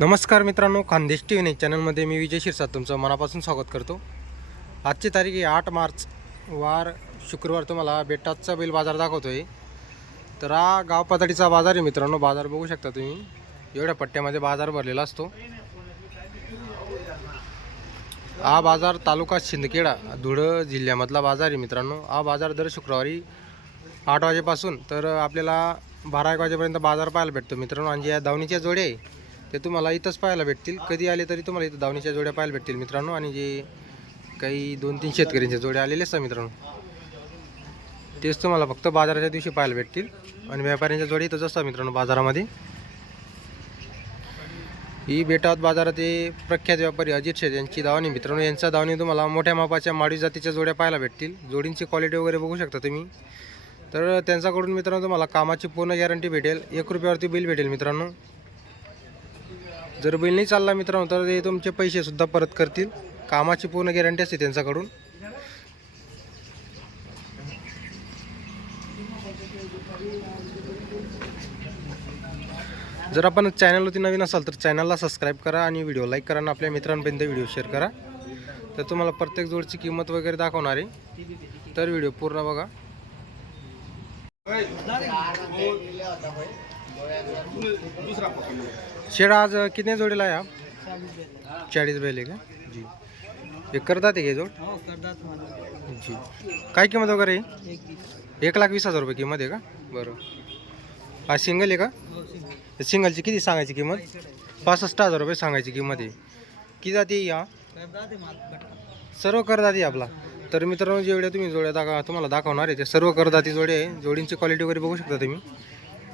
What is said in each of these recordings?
नमस्कार मित्रांनो Khandesh T V चॅनलमध्ये मी विजय शिरसाद तुमचं मनापासून स्वागत करतो. आजची तारीख आहे आठ मार्च वार शुक्रवार तुम्हाला बेटाचा बैल बाजार दाखवतो आहे तर हा गाव पातळीचा बाजार आहे मित्रांनो बाजार बघू शकता तुम्ही. एवढ्या पट्ट्यामध्ये बाजार भरलेला असतो. हा बाजार तालुका शिंदखेडा धुळं जिल्ह्यामधला बाजार आहे मित्रांनो. हा बाजार दर शुक्रवारी आठ वाजेपासून तर आपल्याला बारा एक वाजेपर्यंत बाजार पाहायला भेटतो मित्रांनो. आणि या दावणीच्या जोड्या आहे ते तुम्हाला इथंच पाहायला भेटतील. कधी आले तरी तुम्हाला इथं दावणीच्या जोड्या पाहायला भेटतील मित्रांनो. आणि जे काही दोन तीन शेतकऱ्यांच्या जोड्या आलेल्या असतात मित्रांनो. तेच तुम्हाला फक्त बाजाराच्या दिवशी पाहायला भेटतील. आणि व्यापाऱ्यांच्या जोड्या इथंच असतात मित्रांनो बाजारामध्ये. ही बेटावत बाजारात हे प्रख्यात व्यापारी अजित शेठ यांची दावणी मित्रांनो यांच्या दावणी तुम्हाला मोठ्या मापाच्या माडी जातीच्या जोड्या पाहायला भेटतील. जोडींची क्वालिटी वगैरे बघू शकता तुम्ही. तर त्यांच्याकडून मित्रांनो तुम्हाला कामाची पूर्ण गॅरंटी भेटेल. एक रुपयावरती बिल भेटेल मित्रांनो. जर बिल नाही चालला मित्रांनो तर ते तुमचे पैसेसुद्धा परत करतील. कामाची पूर्ण गॅरंटी असते त्यांच्याकडून. जर आपण चॅनलवरती नवीन असाल तर चॅनलला सबस्क्राईब करा आणि व्हिडिओ लाईक करा आणि आपल्या मित्रांपर्यंत व्हिडिओ शेअर करा. तर तुम्हाला प्रत्येक जोडची किंमत वगैरे दाखवणार आहे. तर व्हिडिओ पूर्ण बघा. शेड आज किती जोडीला आहे हा? चाळीस बैल का? जी. एक करतात आहे हे जोड? हो जी. काय किंमत वगैरे एक लाख वीस हजार रुपये किंमत आहे का? बरं. हा सिंगल आहे का? हो सिंगल. सिंगलची किती सांगायची किंमत? पासष्ट हजार रुपये सांगायची किंमत आहे. किती जाते या सर्व करदाती आपला. तर मित्रांनो जेवढ्या तुम्ही जोड्या दाखवा तुम्हाला दाखवणार आहे ते सर्व करदाती जोडे आहे. जोडींची क्वालिटी वगैरे बघू शकता तुम्ही.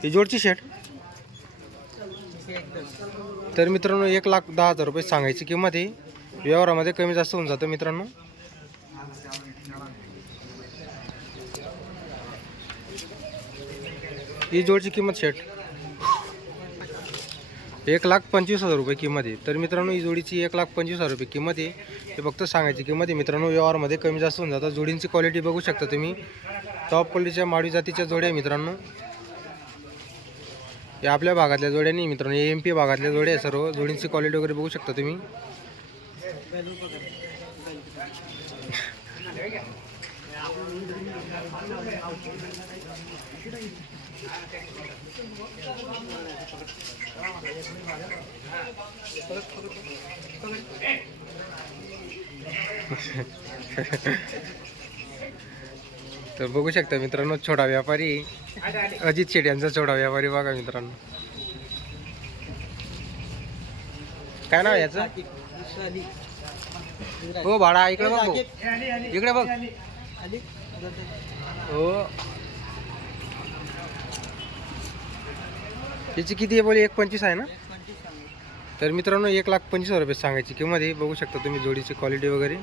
ही जोडची शेट? तर मित्रांनो एक लाख दहा हजार रुपये सांगायची किंमत आहे. व्यवहारामध्ये कमी जास्त होऊन जातं मित्रांनो. ही जोडची किंमत शेट. एक लाख पंचवीस हजार रुपये किंमत आहे. तर मित्रांनो ही जोडीची एक लाख पंचवीस हजार रुपये किंमत आहे. हे फक्त सांगायची किंमत आहे. मित्रांनो व्यवहारमध्ये कमी जास्त होऊन जातं. जोडींची क्वालिटी बघू शकता तुम्ही. टॉप क्वालिटीच्या माडी जातीच्या जोड्या मित्रांनो. या आपल्या भागातल्या जोड्या नाही मित्रांनो एम पी भागातल्या जोड्या आहे सर्व. जोडींची क्वालिटी वगैरे बघू शकता तुम्ही. तर बघू शकता मित्रांनो छोटा व्यापारी. अजित शेट यांचा छोटा व्यापारी बघा मित्रांनो. काय नाव याचं? हो भाडा इकडे बघ इकडे बघ. हो. याची किती आहे बोली एक पंचवीस आहे ना? तर मित्रांनो एक लाख पंचवीस हजार रुपये सांगायची किंमत आहे. बघू शकता तुम्ही जोडीची क्वालिटी वगैरे.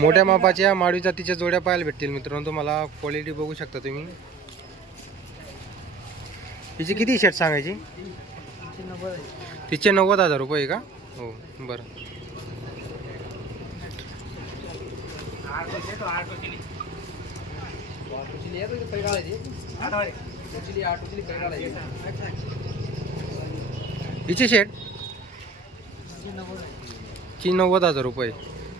मोठ्या मापाच्या माळी जातीच्या जोड्या पाहायला भेटतील मित्रांनो. तुम्हाला क्वालिटी बघू शकता तुम्ही. तिची किती शर्ट सांगायची? तिचे नव्वद हजार रुपये आहे का? हो बरं. हिचे शेट ची नव्वद हजार रुपये.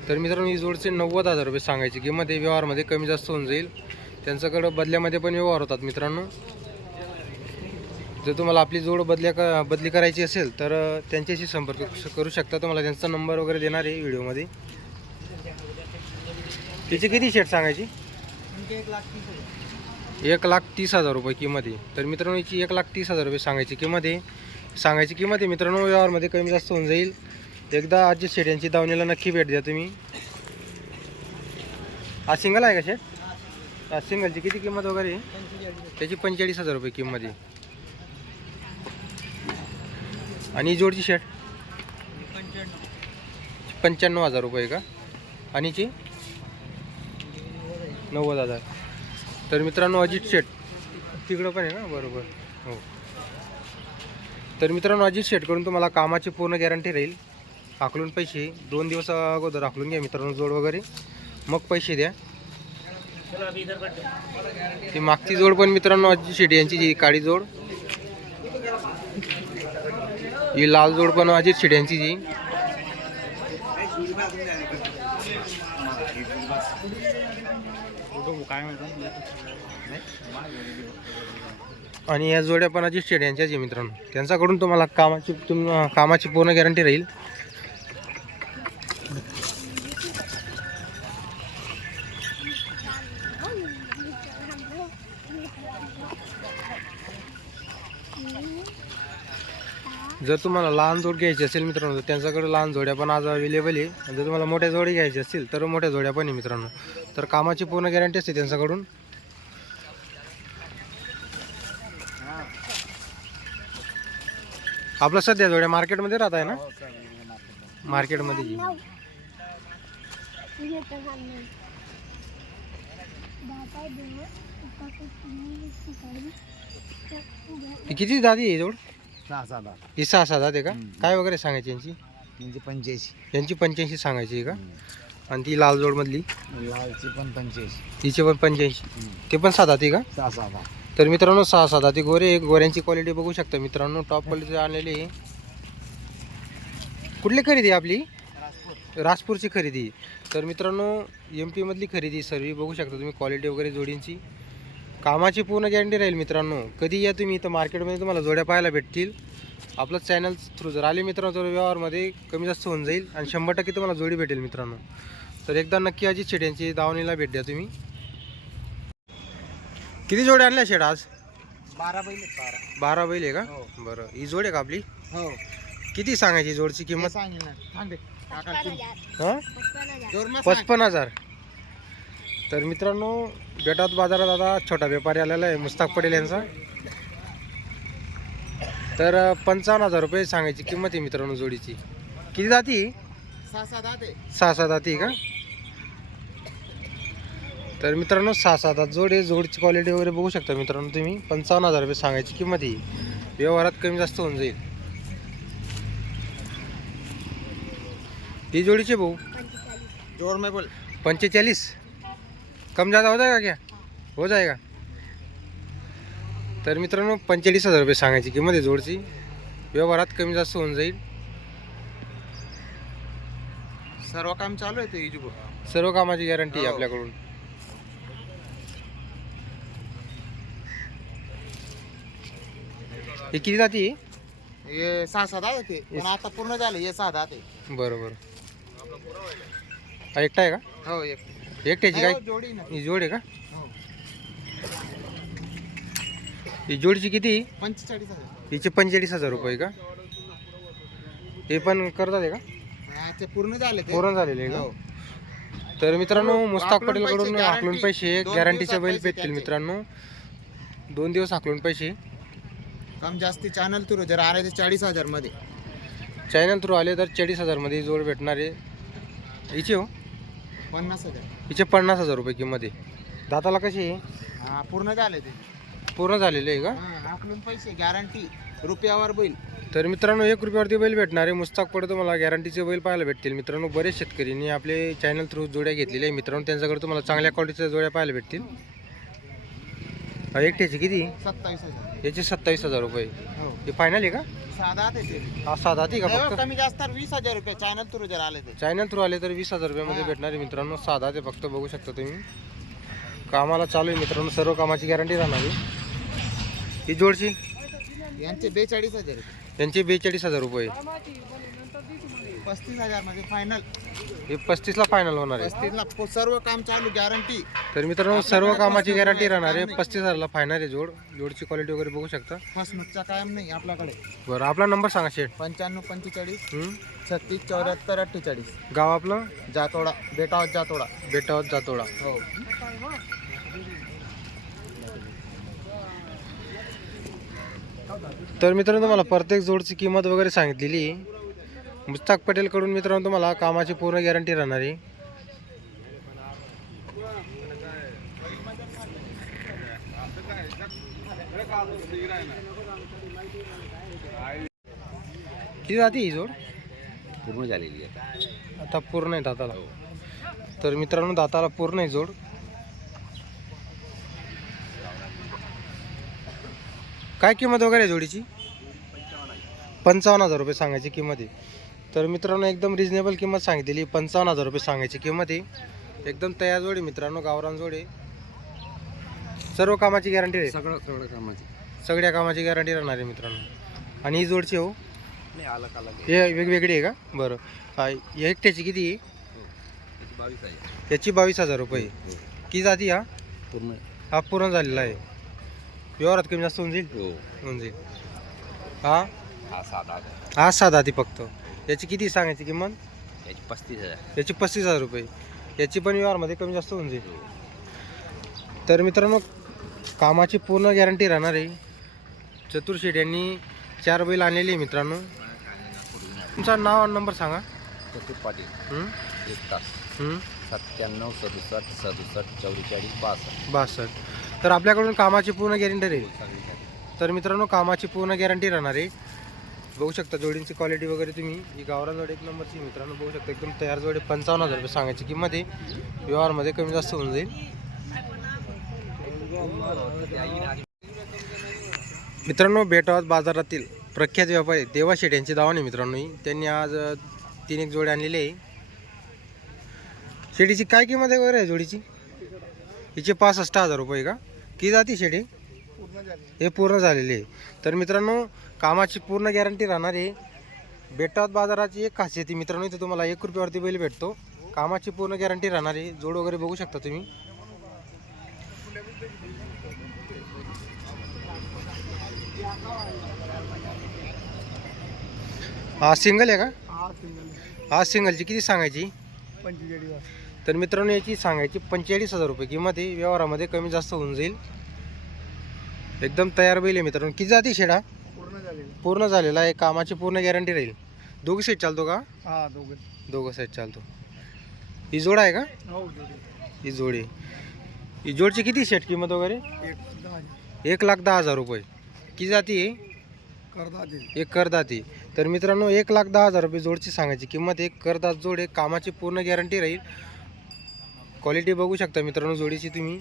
तर मित्रांनो ही जोडचे नव्वद हजार रुपये सांगायची. किंमत हे व्यवहारमध्ये कमी जास्त होऊन जाईल. त्यांच्याकडं बदल्यामध्ये पण व्यवहार होतात मित्रांनो. जर तुम्हाला आपली जोड बदल्या का बदली करायची असेल तर त्यांच्याशी संपर्क करू शकता. तुम्हाला त्यांचा नंबर वगैरे देणार आहे व्हिडिओमध्ये. तिची किती शेट सांगायची? एक लाख तीस एक लाख तीस हजार रुपये किंमत आहे. तर मित्रांनो याची एक लाख तीस हजार रुपये सांगायची किंमत आहे. सांगायची किंमत आहे मित्रांनो व्यवहारमध्ये कमी जास्त होऊन जाईल. एकदा अजित शेठ यांची दावणीला नक्की भेट द्या तुम्ही. हा सिंगल आहे का शेठ? हा सिंगलची किती किंमत वगैरे? आहे त्याची पंचेचाळीस हजार रुपये किंमत आहे. आणि जोडची शेठ? पंच्याण्णव पंच्याण्णव हजार रुपये का? आणिची नव्वद हजार. तर मित्रांनो अजित शेठ. तिकडं पण आहे ना? बरोबर. हो. तर मित्रांनो अजित शेटकडून तुम्हाला कामाची पूर्ण गॅरंटी राहील. आकलून पैसे. दोन दिवस अगोदर आकलून घ्या मित्रांनो जोड वगैरे. मग पैसे द्या. ती मागची जोड पण मित्रांनो आजची शेट्टी यांची जी काळी जोड. ही लाल जोड पण अजित शेट्टी यांची जी. आणि या जोड्या पण अजित शेट्टी यांच्याच आहे मित्रांनो. त्यांच्याकडून तुम्हाला कामाची तुम कामाची पूर्ण गॅरंटी राहील. जर तुम्हाला लहान जोड घ्यायची असेल मित्रांनो तर त्यांच्याकडे लहान जोड्या पण आज अवेलेबल आहे. आणि जर तुम्हाला मोठ्या जोडी घ्यायची असतील तर मोठ्या जोड्या पण आहे मित्रांनो. तर कामाची पूर्ण गॅरंटी असते त्यांच्याकडून. आपलं सध्या जोड्या मार्केटमध्ये राहत आहे ना? मार्केटमध्ये किती दादी आहे जोड? सहा ही सहा दादी आहे का? हम्म. काय वगैरे सांगायची यांची? म्हणजे पंच्याऐंशी. यांची पंच्याऐंशी सांगायची आहे का? आणि ती लाल जोडमधली? लालची पण पंच्याऐंशी. तिचे पण पंच्याऐंशी. ते पण सात हाती का? सहा तर मित्रांनो सहा सात हाती गोरे गोऱ्यांची क्वालिटी बघू शकता. मित्रांनो टॉप क्वालिटी आणलेली आहे. कुठली खरेदी आहे आपली? राजपूरची खरेदी. तर मित्रांनो एम पीमधली खरेदी सर्व बघू शकता तुम्ही क्वालिटी वगैरे जोडींची. कामाची पूर्ण गॅरंटी राहील मित्रांनो. कधी या तुम्ही इथं मार्केटमध्ये तुम्हाला जोड्या पाहायला भेटतील. आपलं चॅनल थ्रू जर आले मित्रांनो तर व्यवहारमध्ये कमी जास्त होऊन जाईल आणि शंभर टक्के तुम्हाला जोडी भेटेल मित्रांनो. तर एकदा नक्की अजित शेट यांची दावणीला भेट द्या तुम्ही. किती जोड्या आणल्या शेड आज? बारा बैल आहेत, बारा. बारा बैल आहे का? हो. बरं. ही जोड आहे का आपली? हो. किती सांगायची जोडची किंमत? सांगेल ना. थांब रे. काका, हां? जोरमा सांग. पचपन्न हजार. तर मित्रांनो बेटात बाजारात आता छोटा व्यापारी आलेला आहे मुस्ताक पटेल यांचा. तर पंचावन्न हजार रुपये सांगायची किंमत आहे मित्रांनो जोडीची. किती जाती सहा ते सात जाती का? तर मित्रांनो सहा सात हात जोड आहे. जोडची क्वालिटी वगैरे बघू शकता मित्रांनो तुम्ही. पंचावन्न हजार रुपये सांगायची किंमत ही व्यवहारात कमी जास्त होऊन जाईल. ही जोडीचे भाऊ. जोर में बोल. पंचेचालीस कम ज़्यादा हो जाएगा क्या? हो जाएगा। तर मित्रांनो पंचेचाळीस हजार रुपये सांगायची किंमत आहे जोडची. व्यवहारात कमी जास्त होऊन जाईल. सर्व काम चालू आहे ते इजुबो. सर्व कामाची गॅरंटी आहे हो. आपल्याकडून. हे किती जाती हे सहा सहा दहा ते. पण आता पूर्ण झालं हे सहा दहा ते बरं बरं. हा एकटा आहे का? हो एक एकट्याची काय? हो, जोडी ना ही जोड आहे का? हो. ही जोडची किती? पंचेचाळीस हजार. हिचे पंचेचाळीस हजार रुपये का? हे पण करतात आहे का? हा, ते पूर्ण झाले ते. पूर्ण झालेले आहे हो. का तर मित्रांनो मुस्ताक पैसे, आकलून guarantee. पैसे दोन गॅरंटीचे दिवसात बैल पैसे भेटतील त्यांचे. मित्रांनो. दोन दिवस आकलून पैसे. कम जास्ती चॅनल तुरो जर आले ते चाळीस हजारमध्ये. चॅनल थ्रू आले तर चाळीस हजारमध्ये जोड भेटणार आहे. हिचे हो. पन्नास हजार. हिचे पन्नास हजार रुपये किंमत आहे. दाताला कशी आहे? हा पूर्ण झाले ते. पूर्ण झालेले आहे का? हा, आकलून पैसे गॅरंटी रुपयावर बैल. तर मित्रांनो एक रुपयावरती बैल भेटणार आहे. मुस्ताक पडे तुम्हाला गॅरंटीचे बैल पाहायला भेटतील. मित्रांनो बरेच शेतकऱ्यांनी आपले चॅनल थ्रू जोड्या घेतलेल्या आहे मित्रांनो त्यांच्याकडे तुम्हाला चांगल्या क्वालिटीच्या जोड्या पाहायला भेटतील. हा, एकट्याची किती? सत्तावीस हजार. याचे सत्तावीस हजार रुपये. हो. हे फायनल आहे का? साधा ते ते. हा साधा ती का नाही हो, फक्त कमी जास्त वीस हजार रुपये. चॅनल तुरो जर आले ते चॅनल थ्रू आले तर वीस हजार रुपयामध्ये हा. भेटणार आहे मित्रांनो. साधा ते फक्त बघू शकता तुम्ही. कामाला चालू आहे मित्रांनो. सर्व कामाची गॅरंटी राहणार आहे. ही जोडची यांचे बेचाळीस हजार रुपये. यांचे बेचाळीस हजार रुपये. पस्तीस हजारमध्ये फायनल हे पस्तीसला फायनल होणार आहे. पस्तीस सर्व काम चालू गॅरंटी तर मित्रांनो सर्व कामाची गॅरंटी राहणार आहे. पस्तीस हजारला फायनल आहे जोड. जोडची क्वालिटी वगैरे बघू शकता. फसवणूकचा कायम नाही आपल्याकडे. बरं आपला नंबर सांगा शेठ. पंच्याण्णव पंचेचाळीस. हं? छत्तीस चौऱ्याहत्तर अठ्ठेचाळीस. गाव आपलं? जातोडा. बेटावत जातोडा. बेटावत जातोडा. हो. तर मित्रांनो तुम्हाला प्रत्येक जोडची किंमत वगैरे सांगितलेली आहे. मुस्ताक पटेलकडून मित्रांनो तुम्हाला कामाची पूर्ण गॅरंटी राहणार आहे. किती जाते ही जोड? पूर्ण झालेली आहे. आता पूर्ण आहे दाताला. तर मित्रांनो दाताला पूर्ण आहे जोड. काय किंमत वगैरे आहे जोडीची? पंचावन्न हजार रुपये सांगायची किंमत आहे. तर मित्रांनो एकदम रिजनेबल किंमत सांगितलेली पंचावन्न हजार रुपये सांगायची किंमत आहे. एकदम तयार जोडी मित्रांनो गावरान जोडी सर्व कामाची गॅरंटी आहे. सगळं सगळं कामाची. सगळ्या कामाची गॅरंटी राहणार आहे मित्रांनो. आणि ही जोडची हो. नाही अलग अलग हे वेगवेगळी आहे का? बरं. हा, या एकट्याची किती आहे? बावीस याची बावीस हजार रुपये. किती जाती हा? पूर्ण. हा पूर्ण झालेला आहे. व्यवहारात कमी जास्त होऊन जाईल? हो. होऊन जाईल. हा? हा आठ हा साधा ती फक्त. याची किती सांगायची किंमत? याची पस्तीस हजार. याची पस्तीस हजार रुपये. याची पण व्यवहारमध्ये कमी जास्त होऊन जाईल. तर मित्रांनो कामाची पूर्ण गॅरंटी राहणार आहे. चतुर शेठ यांनी चार बैल आणलेली आहे मित्रांनो. तुमचा नाव आणि नंबर सांगा. चतुर पाटील. हं? एक तास. हं? सत्त्याण्णव सदुसष्ट सदुसष्ट चौवेचाळीस बासष्ट. बासष्ट. तर आपल्याकडून कामाची पूर्ण गॅरंटी राहील. तर मित्रांनो कामाची पूर्ण गॅरंटी राहणार आहे. बघू शकता जोडींची क्वालिटी वगैरे तुम्ही. ही गावरान जोडी एक नंबरची मित्रांनो बघू शकता एकदम तयार जोडी. पंचावन्न हजार रुपये सांगायची किंमत आहे. व्यवहारमध्ये कमी जास्त होऊन जाईल. मित्रांनो बेटावाद बाजारातील प्रख्यात व्यापारी देवा शेठ यांची दावा नाही मित्रांनो ही. त्यांनी आज तीन एक जोडी आणलेली आहे. शेडीची काय किंमत आहे वगैरे आहे जोडीची? हिचे पासष्ट हजार रुपये का? किती जाती शेडी हे पूर्ण झालेले आहे. तर मित्रांनो कामाची पूर्ण गॅरंटी राहणार आहे. बेटात बाजाराची एक खासियत आहे मित्रांनो इथे तुम्हाला एक रुपयावरती बैल भेटतो. कामाची पूर्ण गॅरंटी राहणार आहे. जोड वगैरे बघू शकता तुम्ही. हा सिंगल आहे का? हा सिंगल हा सिंगलची किती सांगायची? तर मित्रांनो याची सांगायची पंचेचाळीस हजार रुपये किंमत आहे. व्यवहारामध्ये कमी जास्त होऊन जाईल. एकदम तयार बैल आहे मित्रांनो. किती जाती शेडा? झालेली पूर्ण झालेला आहे. कामाची पूर्ण गॅरंटी राहील. दोघं सेट चालतो का? हा दोघे. दोघं सेट चालतो. ही जोड आहे का? हो ही जोड आहे. ही जोडची किती सेट किंमत वगैरे? एक दहा एक लाख दहा हजार रुपये. किती जाती आहे करदा दे. एक करदाती तर मित्रांनो एक लाख दहा हजार रुपये जोडची सांगायची किंमत एक करदात जोड आहे कामाची पूर्ण गॅरंटी राहील. क्वालिटी बघू शकता मित्रांनो जोडीची तुम्ही.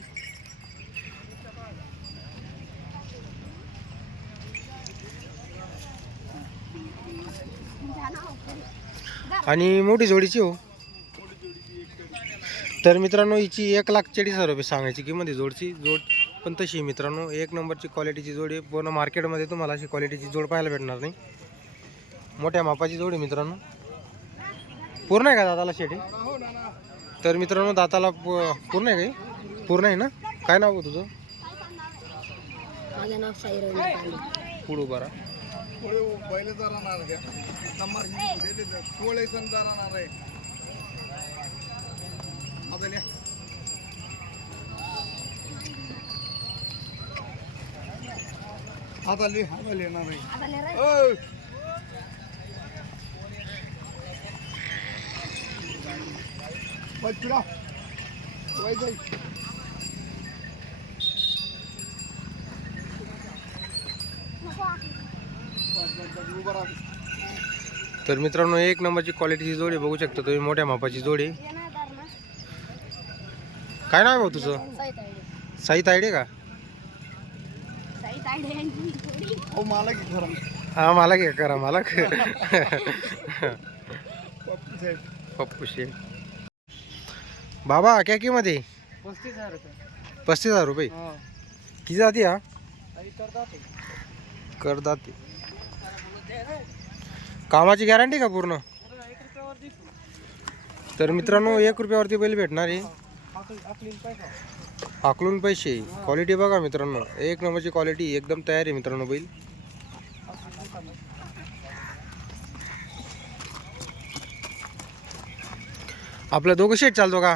आणि मोठी जोडीची हो. तर मित्रांनो हिची एक लाख चाळीस हजार रुपये सांगायची किंमत आहे जोडची. जोड पण तशी आहे मित्रांनो. एक नंबरची क्वालिटीची जोड पूर्ण मार्केटमध्ये तुम्हाला अशी क्वालिटीची जोड पाहायला भेटणार नाही. मोठ्या मापाची जोड मित्रांनो. पूर्ण आहे का दाताला शेटी? तर मित्रांनो दाताला पूर्ण आहे काही? पूर्ण आहे ना? काय नाव तुझं? पुढू बरा पहिले तर राहणार का नंबर कोळे समजा राहणार आहे. आता लिहा. आता लिह तर मित्रांनो एक नंबरची क्वालिटीची जोडी बघू शकता तुम्ही मोठ्या मापाची जोडी. काय नाव आहे भाऊ तुझं? साई तायडे. का? हा मला घे करा मला पप्पू शे बाबा क्या किंमत पस्तीस हजार रुपये. किती जाते हा? काही करदाते. कामाची गॅरंटी का पूर्ण? तर मित्रांनो एक रुपयावरती बैल भेटणार आहे. आकलून पैसे. क्वालिटी बघा मित्रांनो. एक नंबरची क्वालिटी एकदम तयार आहे मित्रांनो बैल. आपलं दोघं शेट चालतो का?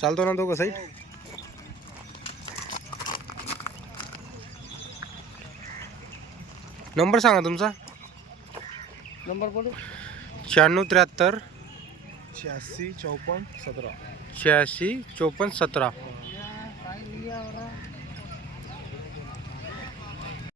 चालतो ना दोघं साईड नंबर सांगा तुमचा. नंबर बोलू? शहाण्णव त्र्याहत्तर. शहाऐंशी चौपन्न सतरा. शहाऐंशी चोपन्न सतरा.